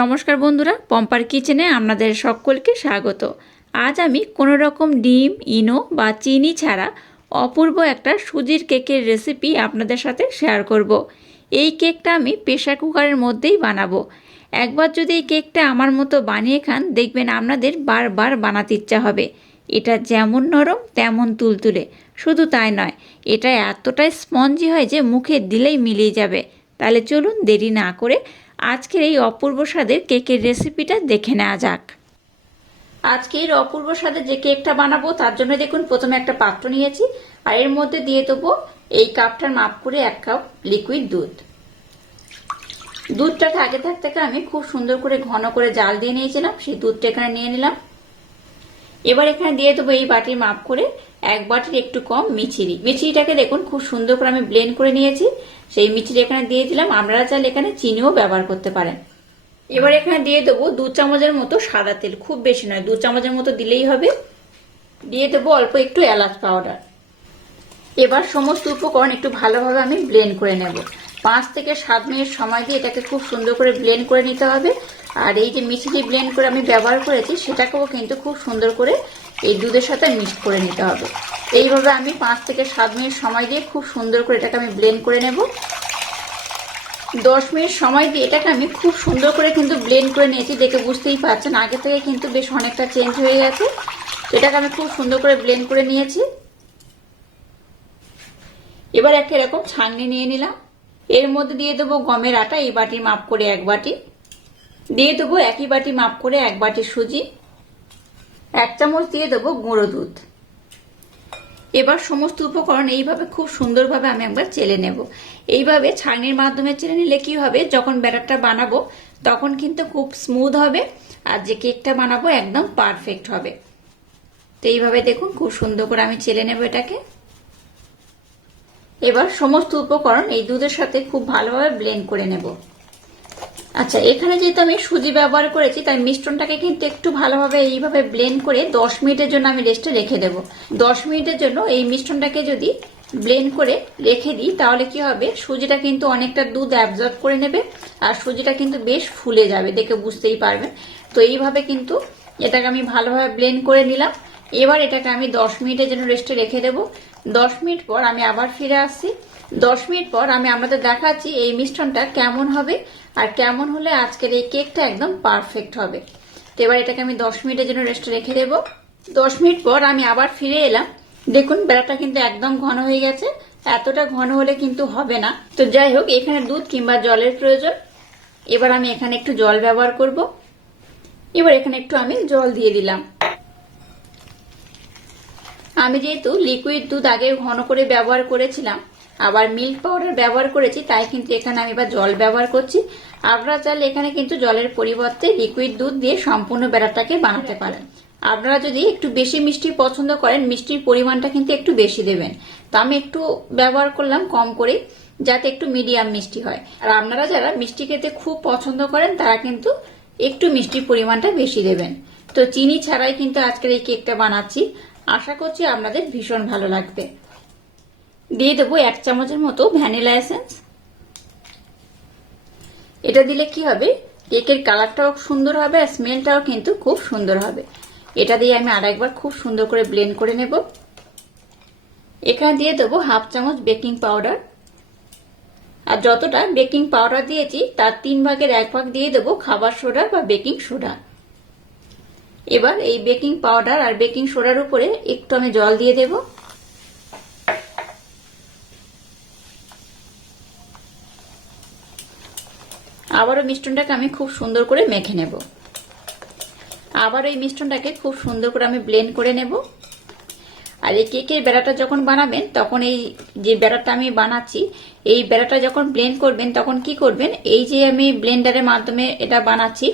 নমস্কার বন্ধুরা, পম্পার কিচেনে আপনাদের সকলকে স্বাগত। আজ আমি কোনো রকম ডিম, ইনো বা চিনি ছাড়া অপূর্ব একটা সুজির কেকের রেসিপি আপনাদের সাথে শেয়ার করব। এই কেকটা আমি প্রেশার কুকারের মধ্যেই বানাবো। একবার যদি এই কেকটা আমার মতো বানিয়ে খান, দেখবেন আপনাদের বারবার বানাতে ইচ্ছা হবে। এটা যেমন নরম, তেমন তুলতুলে। শুধু তাই নয়, এটা এতটাই স্পঞ্জি হয় যে মুখে দিলেই মিলিয়ে যাবে। তাহলে চলুন দেরি না করে আজকের এই অপূর্ব স্বাদের কেকের রেসিপিটা দেখে নেওয়া যাক। আজকের অপূর্ব স্বাদে যে কেকটা বানাবো, তার জন্য দেখুন, প্রথমে একটা পাত্র নিয়েছি, আর এর মধ্যে দিয়ে দেবো এই কাপটার মাপ করে এক কাপ লিকুইড দুধ। দুধটা আগে থাকতে আমি খুব সুন্দর করে ঘন করে জাল দিয়ে নিয়েছিলাম, সেই দুধটা এখানে নিয়ে নিলাম। এবার এখানে দিয়ে দেবো এই বাটির মাপ করে এক বাটির একটু কম মিচিরি মিচিরিটাকে দেখুন, খুব সুন্দর করে আমি ব্লেন্ড করে নিয়েছি। সেই মিচিরি এখানে দিয়ে দিলাম। আপনারা চাইলে এখানে চিনিও ব্যবহার করতে পারেন। এবার এখানে দিয়ে দেবো দু চামচের মতো সাদা তেল, খুব বেশি নয়, দু চামচের মতো দিলেই হবে। দিয়ে দেবো অল্প একটু এলাচ পাউডার। এবার সমস্ত উপকরণ একটু ভালোভাবে আমি ব্লেন্ড করে নেব। পাঁচ থেকে সাত মিনিট সময় দিয়ে এটাকে খুব সুন্দর করে ব্লেন্ড করে নিতে হবে। আর এই যে মিষ্টি ব্লেন্ড করে আমি ব্যবহার করেছি, সেটাকেও কিন্তু খুব সুন্দর করে এই দুধের সাথে মিক্স করে নিতে হবে। এইভাবে আমি পাঁচ থেকে সাত মিনিট সময় দিয়ে খুব সুন্দর করে এটাকে আমি ব্লেন্ড করে নেব। দশ মিনিট সময় দিয়ে এটাকে আমি খুব সুন্দর করে কিন্তু ব্লেন্ড করে নিয়েছি, দেখে বুঝতেই পারছেন। আগে থেকে কিন্তু বেশ অনেকটা চেঞ্জ হয়ে গেছে। এটাকে আমি খুব সুন্দর করে ব্লেন্ড করে নিয়েছি। এবার একটা এরকম ছাঁকনি নিয়ে নিলাম। এর মধ্যে দিয়ে দেবো গমের আটা, এই বাটির মাপ করে এক বাটি। দিয়ে দেবো একই বাটি মাপ করে এক বাটি সুজি, এক চামচ দিয়ে দেবো গুঁড়ো দুধ। এবার সমস্ত উপকরণ এইভাবে খুব সুন্দরভাবে আমি একবার চেলে নেব। এইভাবে ছাঁকনির মাধ্যমে চেলে নিলে কি হবে? যখন ব্যাটারটা বানাবো, তখন কিন্তু খুব স্মুথ হবে আর যে কেকটা বানাবো একদম পারফেক্ট হবে। তো এইভাবে দেখুন, খুব সুন্দর করে আমি চেলে নেব এটাকে। এবার সমস্ত উপকরণ এই দুধের সাথে খুব ভালোভাবে ব্লেন্ড করে নেব। আচ্ছা এখানে যেহেতু আমি সুজি ব্যবহার করেছি, তাই মিশ্রণটাকে কিন্তু একটু ভালোভাবে এইভাবে ব্লেন্ড করে দশ মিনিটের জন্য আমি রেস্টে রেখে দেব। দশ মিনিটের জন্য এই মিশ্রণটাকে যদি ব্লেন্ড করে রেখে দিই, তাহলে কি হবে? সুজিটা কিন্তু অনেকটা দুধ অ্যাবজর্ব করে নেবে, আর সুজিটা কিন্তু বেশ ফুলে যাবে, দেখে বুঝতেই পারবেন। তো এইভাবে কিন্তু এটাকে আমি ভালোভাবে ব্লেন্ড করে নিলাম। এবার এটাকে আমি দশ মিনিটের জন্য রেস্টে রেখে দেবো। দশ মিনিট পর আমি আবার ফিরে আসছি। দশ মিনিট পর আমি আপনাদের দেখাচ্ছি এই মিশ্রণটা কেমন হবে আর কেমন হলে আজকের এই কেকটা একদম পারফেক্ট হবে। তো এবার এটাকে আমি দশ মিনিটের জন্য রেস্টে রেখে দেবো। দশ মিনিট পর আমি আবার ফিরে এলাম। দেখুন, বেড়াটা কিন্তু একদম ঘন হয়ে গেছে। এতটা ঘন হলে কিন্তু হবে না। তো যাই হোক, এখানে দুধ কিংবা জলের প্রয়োজন। এবার আমি এখানে একটু জল ব্যবহার করব। এবার এখানে একটু আমি জল দিয়ে দিলাম। আমি যেহেতু লিকুইড দুধ আগে ঘন করে ব্যবহার করেছিলাম আবার মিল্ক পাউডার ব্যবহার করেছি, তাই কিন্তু এখানে আমি এবার জল ব্যবহার করছি। আপনারা চাইলে এখানে কিন্তু জলের পরিবর্তে লিকুইড দুধ দিয়ে সম্পূর্ণ বেড়াটাকে বানাতে পারেন। আপনারা যদি একটু বেশি মিষ্টি পছন্দ করেন, মিষ্টির পরিমাণটা কিন্তু একটু বেশি দেবেন। তো আমি একটু ব্যবহার করলাম কম করে যাতে একটু মিডিয়াম মিষ্টি হয়। আর আপনারা যারা মিষ্টি খেতে খুব পছন্দ করেন, তারা কিন্তু একটু মিষ্টির পরিমাণটা বেশি দেবেন। তো চিনি ছাড়াই কিন্তু আজকের এই কেকটা বানাচ্ছি। আশা করছি আপনাদের ভীষণ ভালো লাগবে। দিয়ে দেবো এক চামচের মতো ভ্যানিলা এসেন্স। এটা দিলে কি হবে? কেকের কালারটাও সুন্দর হবে আর স্মেলটাও কিন্তু খুব সুন্দর হবে। এটা দিয়ে আমি আর একবার খুব সুন্দর করে ব্লেন্ড করে নেব। এখানে দিয়ে দেবো হাফ চামচ বেকিং পাউডার। আর যতটা বেকিং পাউডার দিয়েছি, তার তিন ভাগের এক ভাগ দিয়ে দেবো খাবার সোডা বা বেকিং সোডা। এবার এই বেকিং পাউডার আর বেকিং সোডার উপরে একটু আমি জল দিয়ে দেব। আবারও মিষ্টনটাকে আমি খুব সুন্দর করে মেখে নেব। আবার এই মিষ্টনটাকে খুব সুন্দর করে আমি ব্লেন্ড করে নেব। আর এই কেকের বেড়াটা যখন বানাবেন, তখন এই যে বেড়াটা আমি বানাচ্ছি, এই বেড়াটা যখন ব্লেন্ড করবেন, তখন কি করবেন, এই যে আমি ব্লেন্ডারের মাধ্যমে এটা বানাচ্ছি,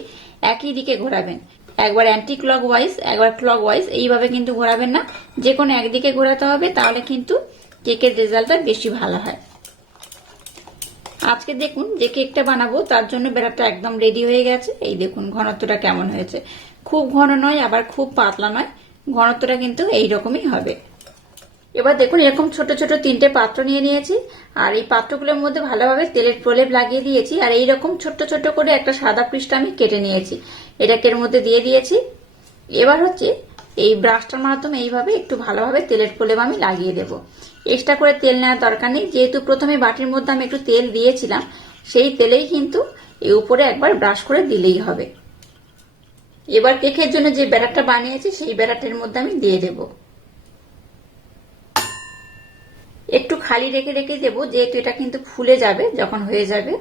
একই দিকে ঘোরাবেন। একবার অ্যান্টি ক্লক ওয়াইজ একবার ক্লক ওয়াইজ এইভাবে কিন্তু ঘোরাবেন না। যে কোনো একদিকে ঘোরাতে হবে, তাহলে কিন্তু কেকের রেজাল্টটা বেশি ভালো হয়। আজকে দেখুন যে কেকটা বানাবো, তার জন্য বেড়াটা একদম রেডি হয়ে গেছে। এই দেখুন ঘনত্বটা কেমন হয়েছে। খুব ঘন নয়, আবার খুব পাতলা নয়। ঘনত্বটা কিন্তু এই রকমই হবে। এবার দেখুন, এরকম ছোট ছোট তিনটে পাত্র নিয়ে নিয়েছি। আর এই পাত্রগুলোর মধ্যে ভালোভাবে তেলের প্রলেপ লাগিয়ে দিয়েছি। আর এই রকম ছোট্ট ছোট্ট করে একটা সাদা পৃষ্ঠা আমি কেটে নিয়েছি। এটাকে এর মধ্যে দিয়ে দিয়েছি। এবার হচ্ছে এই ব্রাশটার মাধ্যমে এইভাবে একটু ভালোভাবে তেলের প্রলেপ আমি লাগিয়ে দেব। এক্সট্রা করে তেল নেওয়ার দরকার নেই। যেহেতু প্রথমে বাটির মধ্যে আমি একটু তেল দিয়েছিলাম, সেই তেলেই কিন্তু এই উপরে একবার ব্রাশ করে দিলেই হবে। এবার কেকের জন্য যে ব্যাটারটা বানিয়েছি, সেই ব্যাটারটার মধ্যে আমি দিয়ে দেবো। একটু খালি রেখে রেখে দেব, যেহেতু এটা কিন্তু ফুলে যাবে, যখন হয়ে যাবে।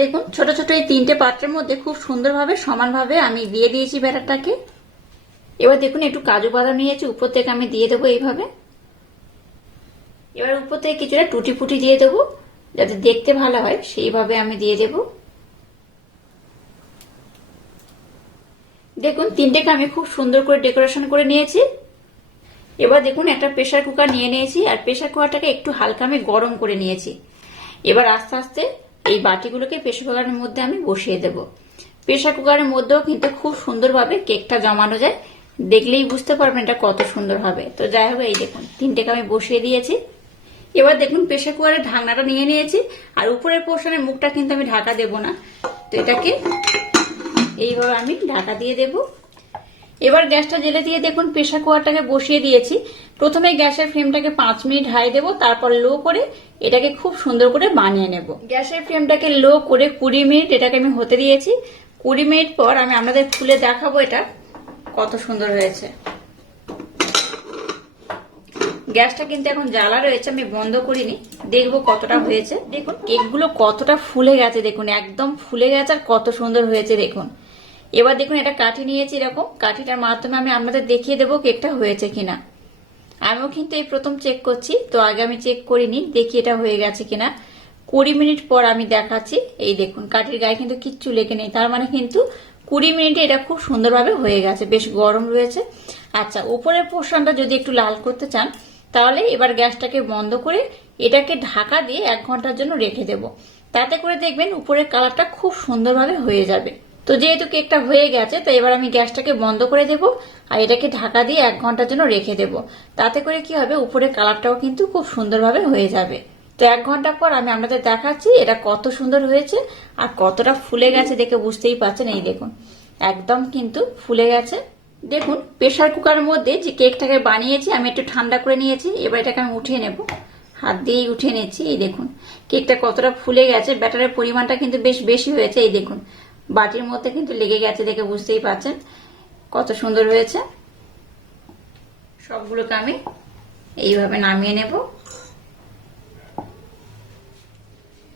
দেখুন, ছোট ছোট এই তিনটে পাত্রের মধ্যে খুব সুন্দরভাবে, সমানভাবে আমি দিয়ে দিয়েছি ব্যাটারটাকে। এবার দেখুন, একটু কাজু বাদাম নিয়েছি, উপর থেকে আমি দিয়ে দেবো এইভাবে। এবার উপর থেকে কিছুটা টুটি ফুটি দিয়ে দেবো, যাতে দেখতে ভালো হয়, সেইভাবে আমি দিয়ে দেব। দেখুন, তিনটেকে আমি খুব সুন্দর করে ডেকোরেশন করে নিয়েছি। এবার দেখুন, একটা প্রেশার কুকার নিয়ে নিয়েছি, আর প্রেশার কুকারটাকে একটু হালকা আমি গরম করে নিয়েছি। এবার আস্তে আস্তে এই বাটিগুলোকে প্রেশার কুকারের মধ্যে আমি বসিয়ে দেব। প্রেশার কুকারের মধ্যেও কিন্তু খুব সুন্দরভাবে কেকটা জমানো যায়। দেখলেই বুঝতে পারবেন এটা কত সুন্দর হবে। তো যাই হোক, এই দেখুন, তিনটেকে আমি বসিয়ে দিয়েছি। এবার দেখুন প্রেশার কুকারের ঢাকনাটা নিয়ে নিয়েছি। আর উপরের পোর্শনের মুখটা কিন্তু আমি ঢাকা দেব না। তো এটাকে এইভাবে আমি ঢাকা দিয়ে দেবো। এবার গ্যাসটা জেলে দিয়ে দেখুন প্রেশার কুকারটাকে বসিয়ে দিয়েছি। প্রথমে গ্যাসের ফ্লেমটাকে পাঁচ মিনিট হাই দেবো, তারপর লো করে এটাকে খুব সুন্দর করে বানিয়ে নেব। গ্যাসের ফ্লেমটাকে লো করে কুড়ি মিনিট এটাকে আমি হতে দিয়েছি। কুড়ি মিনিট পর আমি আপনাদের খুলে দেখাবো এটা কত সুন্দর হয়েছে। গ্যাসটা কিন্তু এখন জ্বালা রয়েছে, আমি বন্ধ করিনি, দেখব কতটা হয়েছে। দেখুন, কেকগুলো কতটা ফুলে গেছে, দেখুন, একদম ফুলে গেছে আর কত সুন্দর হয়েছে, দেখুন। এবার দেখুন, এটা কাঠি নিয়েছি এরকম। কাঠিটার মাধ্যমে আমি আপনাদের দেখিয়ে দেবো কেকটা হয়েছে কিনা। আমিও কিন্তু এই প্রথম চেক করছি, তো আগে আমি চেক করিনি, দেখি এটা হয়ে গেছে কিনা। কুড়ি মিনিট পর আমি দেখাচ্ছি। এই দেখুন, কাঠির গায়ে কিন্তু কিচ্ছু লেগে নেই। তার মানে কিন্তু কুড়ি মিনিটে এটা খুব সুন্দরভাবে হয়ে গেছে, বেশ গরম রয়েছে। আচ্ছা উপরের পোর্শনটা যদি একটু লাল করতে চান, তাহলে এবার গ্যাসটাকে বন্ধ করে এটাকে ঢাকা দিয়ে এক ঘণ্টার জন্য রেখে দেব। তাতে করে দেখবেন উপরের কালারটা খুব সুন্দরভাবে হয়ে যাবে। তো যেহেতু কেকটা হয়ে গেছে, তো এবার আমি গ্যাসটাকে বন্ধ করে দেব আর এটাকে ঢাকা দিয়ে এক ঘণ্টার জন্য রেখে দেব। তাতে করে কি হবে, উপরের কালারটাও কিন্তু খুব সুন্দরভাবে হয়ে যাবে। তো এক ঘণ্টা পর আমি আপনাদের দেখাচ্ছি এটা কত সুন্দর হয়েছে আর কতটা ফুলে গেছে দেখে বুঝতেই পারছেন। এই দেখুন, একদম কিন্তু ফুলে গেছে। দেখুন প্রেশার কুকারের মধ্যে যে কেকটাকে বানিয়েছি, আমি একটু ঠান্ডা করে নিয়েছি, এবার এটাকে আমি উঠিয়ে নেব। হাত দিয়েই উঠিয়ে নিচ্ছি, এই দেখুন, কেকটা কতটা ফুলে গেছে, ব্যাটারের পরিমাণটা কিন্তু বেশ বেশি হয়েছে, এই দেখুন। বাটির মধ্যে কিন্তু লেগে গেছে দেখে বুঝতেই পারছেন কত সুন্দর হয়েছে। সবগুলোকে আমি এইভাবে নামিয়ে নেব।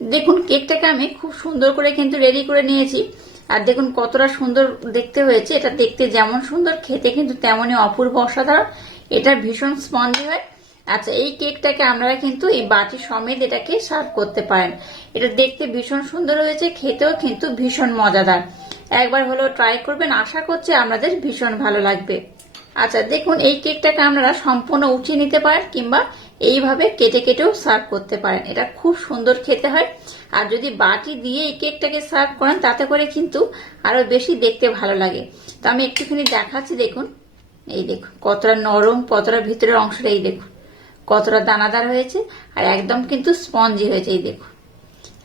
দেখুন কেকটাকে আমি খুব সুন্দর করে কিন্তু রেডি করে নিয়েছি। আর দেখুন কতটা সুন্দর দেখতে হয়েছে। এটা দেখতে যেমন সুন্দর, খেতে কিন্তু তেমনই অপূর্ব, অসাধারণ। এটা ভীষণ স্পঞ্জি হয় আচ্ছা এই কেকটাকে আপনারা কিন্তু এই বাটি সমেত এটাকে সার্ভ করতে পারেন। এটা দেখতে ভীষণ সুন্দর হয়েছে, খেতেও কিন্তু ভীষণ মজাদার। একবার হলেও ট্রাই করবেন, আশা করছি আপনাদের ভীষণ ভালো লাগবে। আচ্ছা দেখুন, এই কেকটাকে আপনারা সম্পূর্ণ উঠিয়ে নিতে পারেন কিংবা এইভাবে কেটে কেটেও সার্ভ করতে পারেন। এটা খুব সুন্দর খেতে হয়। আর যদি বাটি দিয়ে এই কেকটাকে সার্ভ করেন, তাতে করে কিন্তু আরও বেশি দেখতে ভালো লাগে। তো আমি একটুখানি দেখাচ্ছি, দেখুন। এই দেখুন, কতটা নরম, কতটা ভিতরের অংশটা, এই দেখুন। কতটা দানাদার হয়েছে আর একদম কিন্তু স্পঞ্জি হয়েছে, এই দেখুন।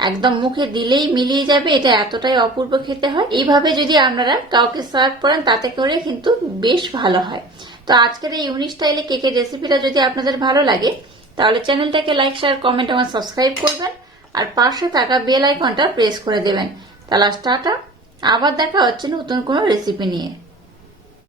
একদম মুখে দিলেই মিলিয়ে যাবে, এটা এতটাই অপূর্ব খেতে হয়। এইভাবে যদি আপনারা কাউকে সার্ভ করেন, তাতে করে কিন্তু বেশ ভালো হয়। তো আজকের এই ইউনিক স্টাইলে কেকের রেসিপিটা যদি আপনাদের ভালো লাগে, তাহলে চ্যানেলটাকে লাইক শেয়ার কমেন্ট এবং সাবস্ক্রাইব করবেন। আর পাশে থাকা বেল আইকনটা প্রেস করে দেবেন। তাহলে টাটা, আবার দেখা হচ্ছে নতুন কোনো রেসিপি নিয়ে।